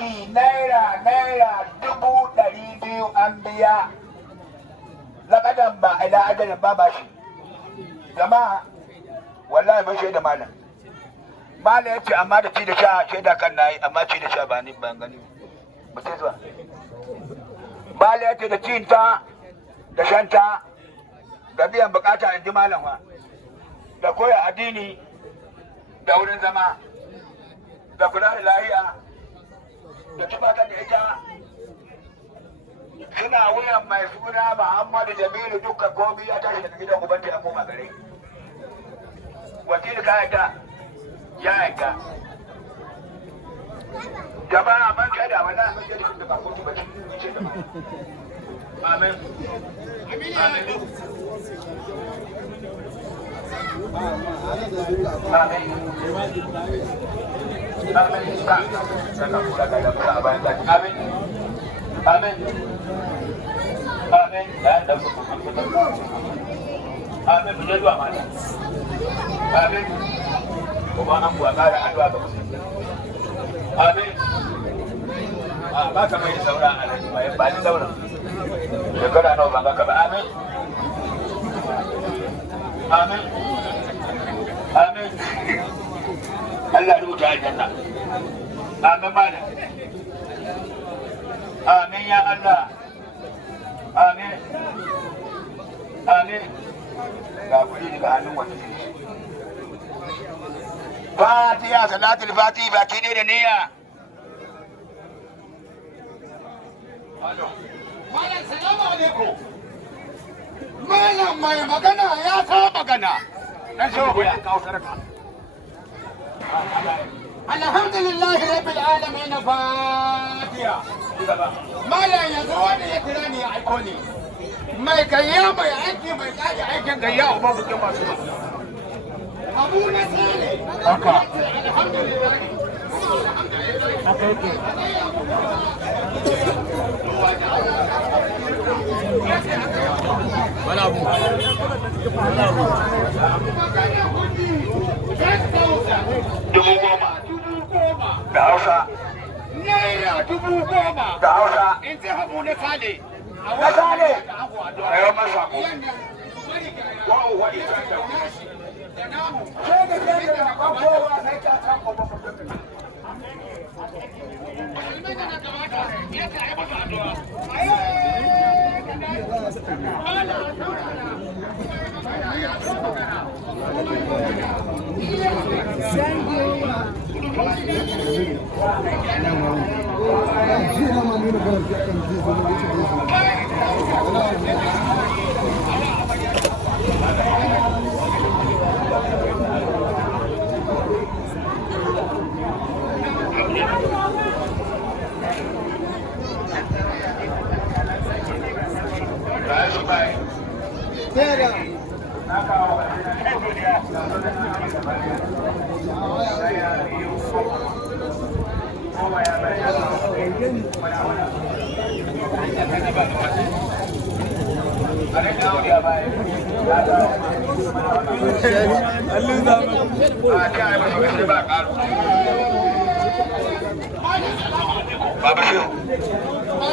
sadaki naira 200,000 an biya lakadan ba ila ajalin ba shi jama'a wallahi ban shaida malam ya ce amma da ci da sha shaida kan nayi amma ci da sha ba ni ban gani ba sai zuwa malam ya ce da cinta da shanta da biyan bukata in ji malam wa da koya addini da wurin zama da kula da lahiya da tubatar da ita suna wuyan mai suna Muhammadu Jamilu duka gobi ya tashi daga gidan ubanta ya koma gare wakili kayata ya yanka jama'a man shaida wallahi mun shaida da ba koki ba ce da amin amin amin mu je zuwa mana amin kuma an kuwa kara addu'a ga musulmi amin ba ka mai saura a nan ba ni saura shekara nawa ban ga ba amin amin amin Allah rubuta aljanna amin malam amin ya Allah amin amin ga kudi daga hannun wani fatiha salatul fatiha baki ne da niyya malam salamu alaikum malam mai magana ya ta magana dan shogo ya kawo sarka alhamdulillahi rabbil alamin fatiha malam yanzu wanda ya kira ni ya aiko ni mai gayya mai aiki mai kaji aikin gayya uba bukin masu abu na sale haka alhamdulillah haka yake wala abu dubu goma da hausa naira 10,000 da hausa in ji habu na sale na sale a yau masa ko wa'u wa'i sanda sai da ke da kwakwowa sai ta san kwakwa Baba Shehu.